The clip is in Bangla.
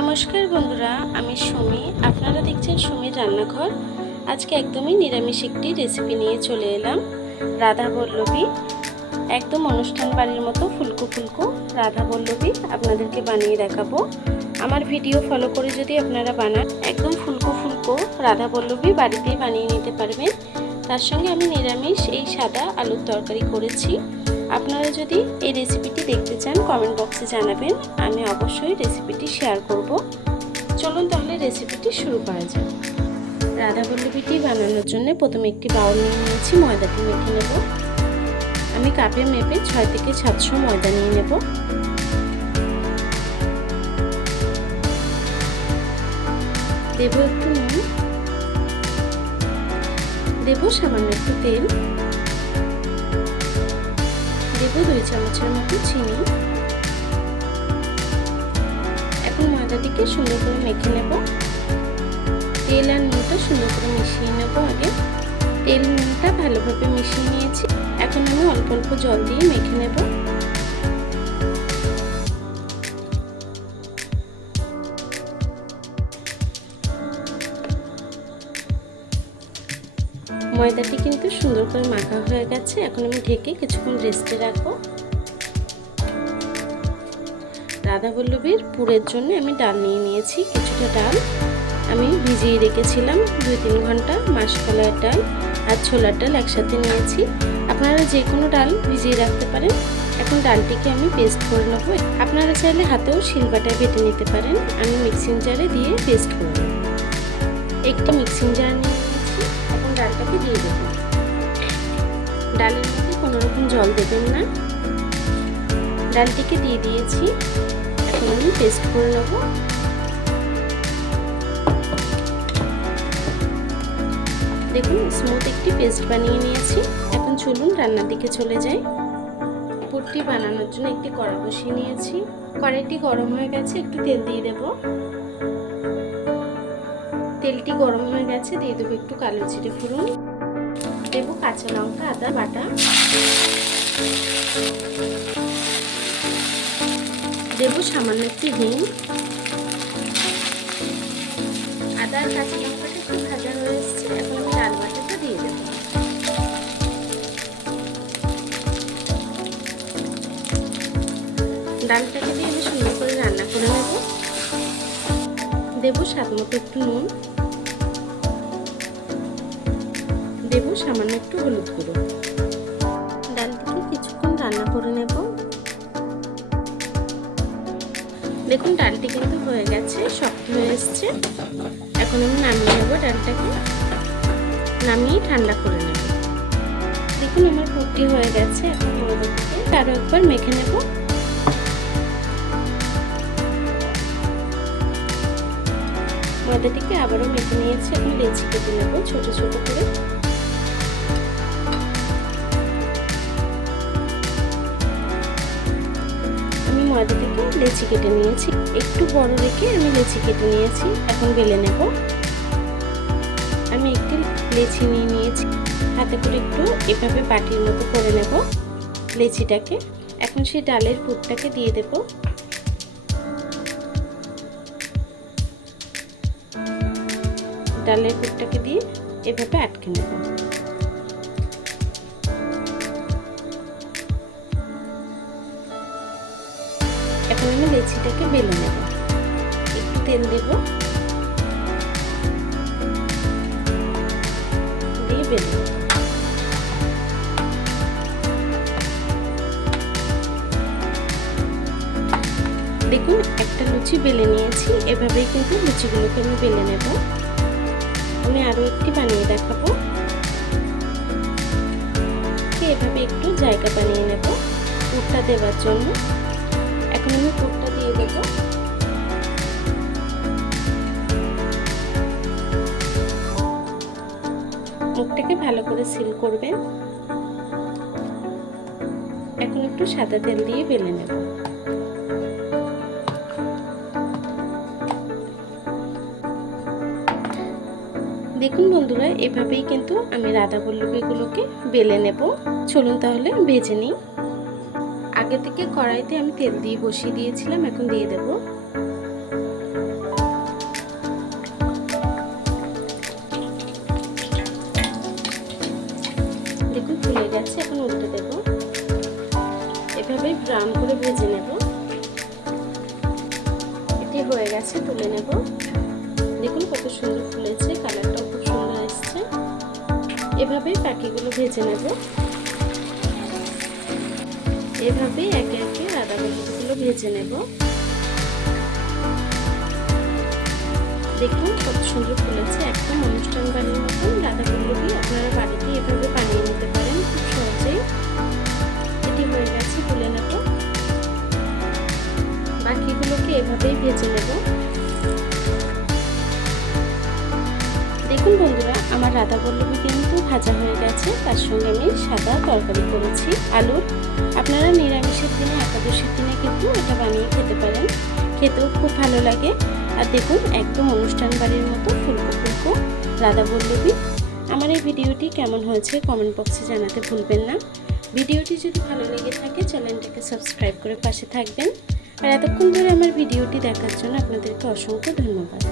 নমস্কার বন্ধুরা, আমি সুমি। আপনারা দেখছেন সুমির রান্নাঘর। আজকে একদমই নিরামিষ একটি রেসিপি নিয়ে চলে এলাম। রাধা বল্লভী, একদম অনুষ্ঠান বাড়ির মতো ফুলকো ফুলকো রাধা বল্লভী আপনাদেরকে বানিয়ে দেখাবো। আমার ভিডিও ফলো করে যদি আপনারা বানান, একদম ফুলকো ফুলকো রাধা বল্লভী বাড়িতেই বানিয়ে নিতে পারবেন। তার সঙ্গে আমি নিরামিষ এই সাদা আলুর তরকারি করেছি। আপনারা যদি এই রেসিপিটি দেখতে চান কমেন্ট বক্সে জানাবেন, আমি অবশ্যই রেসিপিটি শেয়ার করব। চলুন তাহলে রেসিপিটি শুরু করা যাক। রাধা বল্লভীটি বানানোর জন্য প্রথমে একটি বাউল নিয়ে নিয়েছি, ময়দাটি মেখে নেব। আমি কাপে মেপে 6 থেকে 700 ময়দা নিয়ে নেব। দেব একটু নুন, দেব সামান্য একটু তেল, দেব 2 চামচের মতো চিনি। এখন ময়দাটিকে সুন্দর করে মেখে নেব। তেল আর নুনটা সুন্দর করে মিশিয়ে নেব। আগে তেল নুনটা ভালোভাবে মিশিয়ে নিয়েছি। এখন আমি অল্প অল্প জল দিয়ে মেখে নেব। ময়দাটি কিন্তু সুন্দর করে মাখা হয়ে গেছে। এখন আমি ঢেকে কিছুক্ষণ রেস্টে রাখবো। রাধা বল্লভীর পুরের জন্য আমি ডাল নিয়ে নিয়েছি। কিছুটা ডাল আমি ভিজিয়ে রেখেছিলাম 2-3 ঘন্টা। মাসকলাইয়ের ডাল আর ছোলার ডাল একসাথে নিয়েছি। আপনারা যে কোনো ডাল ভিজিয়ে রাখতে পারেন। এখন ডালটিকে আমি পেস্ট করে নেব। আপনারা চাইলে হাতেও শিলবাটায় বেটে নিতে পারেন। আমি মিক্সিং জারে দিয়ে পেস্ট করে নেব। একটি মিক্সিং জার নিয়ে নিয়েছি। এখন ডালটাকে দিয়ে দেব। ডালের মধ্যে কোনো রকম জল দেবেন না। ডালটিকে দিয়ে দিয়েছি। এখন আমি পেস্ট করে নেব। দেখুন স্মুথ একটি পেস্ট বানিয়ে নিয়েছি। এখন চলুন রান্নার দিকে চলে যাই। পুরটি বানানোর জন্য একটি কড়া বসিয়ে নিয়েছি। কড়াইটি গরম হয়ে গেছে, একটু তেল দিয়ে দেব। তেলটি গরম হয়ে গেছে, দিয়ে দেবো একটু কালো জিরে ফোড়ন, দেব কাঁচা লঙ্কা আদা বাটা, দেব সামান্য একটু হিং। আদা আর কাঁচা লঙ্কাটা একটু ভাজা হয়ে এসেছে। এখন আমি ডাল বাটাটা দিয়ে দেব। ডালটাকে দিয়ে আমি সুন্দর করে রান্না করে নেব। দেব স্বাদ মতো একটু নুন, দেব সামান্য একটু হলুদ গুঁড়ো। ডালটিকে কিছুক্ষণ রান্না করে নেব। দেখুন ডালটি কিন্তু হয়ে গেছে, শক্ত হয়ে এসছে। এখন আমি নামিয়ে নেব। ডালটাকে নামিয়ে ঠান্ডা করে নেব। দেখুন আমার পুরটি হয়ে গেছে। এখন ময়দাটিকে আরও একবার মেখে নেব। ময়দাটিকে আবারও মেখে নিয়েছি। এখন লেচি কেটে নেব ছোট ছোট করে। আমি ময়দাটিকে লেচি কেটে নিয়েছি। একটু বড় রেখে আমি লেচি কেটে নিয়েছি। এখন বেলে নেব। আমি একটি লেচি নিয়ে নিয়েছি। হাতে করে একটু এভাবে বাটির মতো করে নেব লেচিটাকে। এখন সেই ডালের পুরটাকে দিয়ে দেব। ডালের পুরটাকে দিয়ে এভাবে আটকে নেব। এখন আমি লেচিটাকে বেলে নেব। একটু তেল দেব, দিয়ে বেলে নেব। দেখুন একটা লুচি বেলে নিয়েছি। এভাবেই কিন্তু লুচিগুলোকে আমি বেলে নেব। আমি আরও একটি বানিয়ে দেখাবো। এভাবে একটু জায়গা বানিয়ে নেব পুরটা দেওয়ার জন্য। এখন আমি পুরটা দিয়ে দেব। মুখটাকে ভালো করে সিল করবেন। এখন একটু সাদা তেল দিয়ে বেলে নেব। দেখুন বন্ধুরা, এভাবেই কিন্তু আমি রাধা বল্লভীগুলোকে বেলে নেব। চলুন তাহলে ভেজে নিই। আগে থেকে কড়াইতে আমি তেল দিয়ে বসিয়ে দিয়েছিলাম। এখন দিয়ে দেব। করে ভেজে নেব। এটি হয়ে গেছে, তুলে নেব। দেখুন কত সুন্দর ফুলেছে, কালারটাও খুব সুন্দর এসছে। এভাবেই বাকিগুলো ভেজে নেব। এভাবেই একে একে রাধাগোবিন্দগুলো ভেজে নেব। দেখুন কত সুন্দর ফুলেছে, একদম অনুষ্ঠান বাড়ির মতন রাধাগোবিন্দ আপনারা বাড়িতে এভাবে বানিয়ে নিতে পারেন খুব সহজেই। এটি হয়ে গেছে, তুলে নেব। বাকিগুলোকে এভাবেই ভেজে নেব। দেখুন বন্ধুরা, আমার রাধাবল্লভী কিন্তু ভাজা হয়ে গেছে। তার সঙ্গে আমি সাদা তরকারি করেছি আলুর। আপনারা নিরামিষের দিনে, একাদশীর দিনে কিন্তু এটা বানিয়ে খেতে পারেন, খেতেও খুব ভালো লাগে। আর দেখুন একদম অনুষ্ঠান বাড়ির মতো ফুলকো ফুলকো রাধাবল্লভী। আমার এই ভিডিওটি কেমন হয়েছে কমেন্ট বক্সে জানাতে ভুলবেন না। ভিডিওটি যদি ভালো লেগে থাকে চ্যানেলটাকে সাবস্ক্রাইব করে পাশে থাকবেন। আর এতক্ষণ ধরে আমার ভিডিওটি দেখার জন্য আপনাদেরকে অসংখ্য ধন্যবাদ।